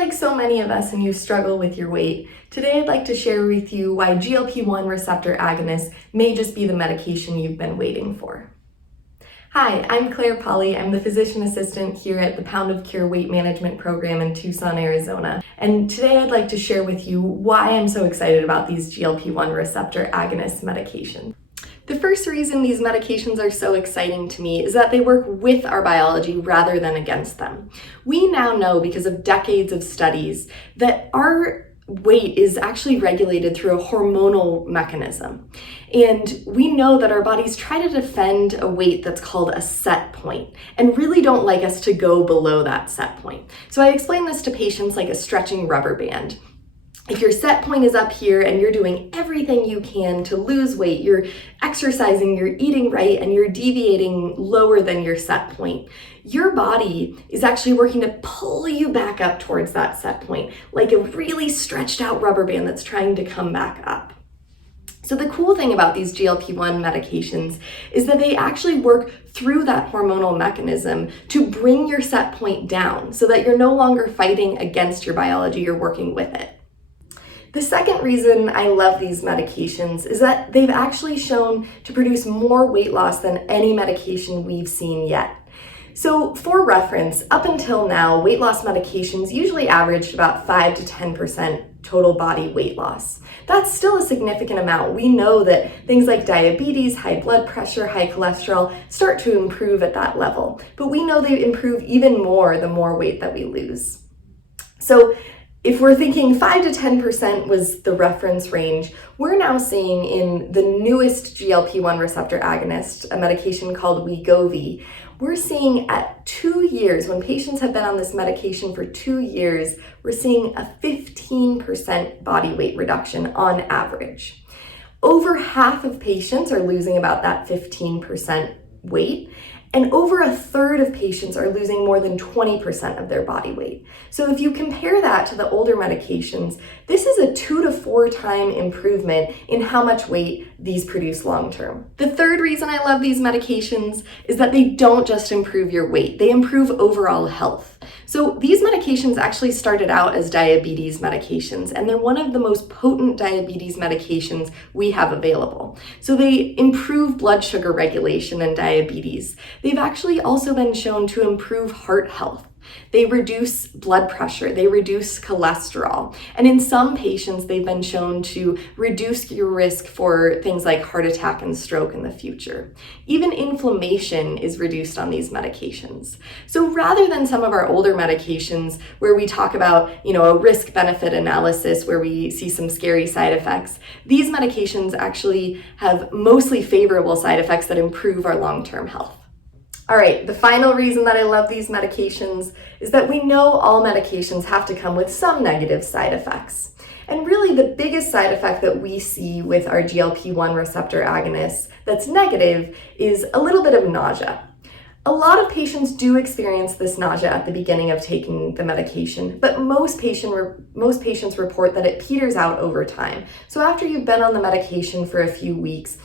like so many of us and you struggle with your weight, today I'd like to share with you why GLP-1 receptor agonists may just be the medication you've been waiting for. Hi, I'm Claire Polly. I'm the physician assistant here at the Pound of Cure Weight Management Program in Tucson, Arizona. And today I'd like to share with you why I'm so excited about these GLP-1 receptor agonist medications. The first reason these medications are so exciting to me is that they work with our biology rather than against them. We now know, because of decades of studies, that our weight is actually regulated through a hormonal mechanism. And we know that our bodies try to defend a weight that's called a set point and really don't like us to go below that set point. So I explain this to patients like a stretching rubber band. If your set point is up here and you're doing everything you can to lose weight, you're exercising, you're eating right, and you're deviating lower than your set point, your body is actually working to pull you back up towards that set point, like a really stretched out rubber band that's trying to come back up. So the cool thing about these GLP-1 medications is that they actually work through that hormonal mechanism to bring your set point down so that you're no longer fighting against your biology, you're working with it. The second reason I love these medications is that they've actually shown to produce more weight loss than any medication we've seen yet. So for reference, up until now, weight loss medications usually averaged about 5 to 10% total body weight loss. That's still a significant amount. We know that things like diabetes, high blood pressure, high cholesterol start to improve at that level, but we know they improve even more the more weight that we lose. So if we're thinking 5 to 10% was the reference range, we're now seeing in the newest GLP-1 receptor agonist, a medication called Wegovy, we're seeing at 2 years, when patients have been on this medication for 2 years, we're seeing a 15% body weight reduction on average. Over half of patients are losing about that 15% weight, and over a third of patients are losing more than 20% of their body weight. So if you compare that to the older medications, this is a 2 to 4 time improvement in how much weight these produce long term. The third reason I love these medications is that they don't just improve your weight, they improve overall health. So these medications actually started out as diabetes medications, and they're one of the most potent diabetes medications we have available. So they improve blood sugar regulation in diabetes. They've actually also been shown to improve heart health. They reduce blood pressure, they reduce cholesterol, and in some patients they've been shown to reduce your risk for things like heart attack and stroke in the future. Even inflammation is reduced on these medications. So rather than some of our older medications where we talk about, a risk-benefit analysis where we see some scary side effects, these medications actually have mostly favorable side effects that improve our long-term health. All right, the final reason that I love these medications is that we know all medications have to come with some negative side effects. And really the biggest side effect that we see with our GLP-1 receptor agonists that's negative is a little bit of nausea. A lot of patients do experience this nausea at the beginning of taking the medication, but most patients report that it peters out over time. So after you've been on the medication for a few weeks,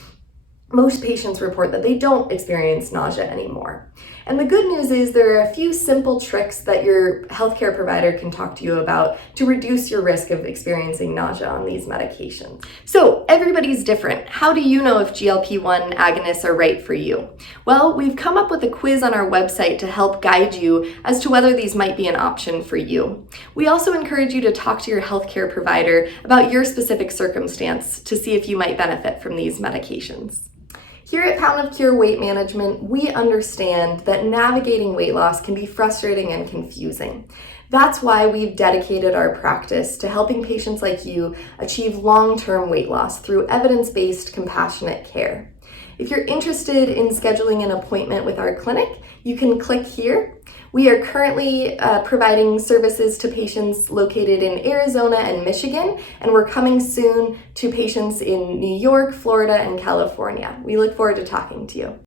most patients report that they don't experience nausea anymore. And the good news is there are a few simple tricks that your healthcare provider can talk to you about to reduce your risk of experiencing nausea on these medications. So everybody's different. How do you know if GLP-1 agonists are right for you? Well, we've come up with a quiz on our website to help guide you as to whether these might be an option for you. We also encourage you to talk to your healthcare provider about your specific circumstance to see if you might benefit from these medications. Here at Pound of Cure Weight Management, we understand that navigating weight loss can be frustrating and confusing. That's why we've dedicated our practice to helping patients like you achieve long-term weight loss through evidence-based, compassionate care. If you're interested in scheduling an appointment with our clinic, you can click here. We are currently providing services to patients located in Arizona and Michigan, and we're coming soon to patients in New York, Florida, and California. We look forward to talking to you.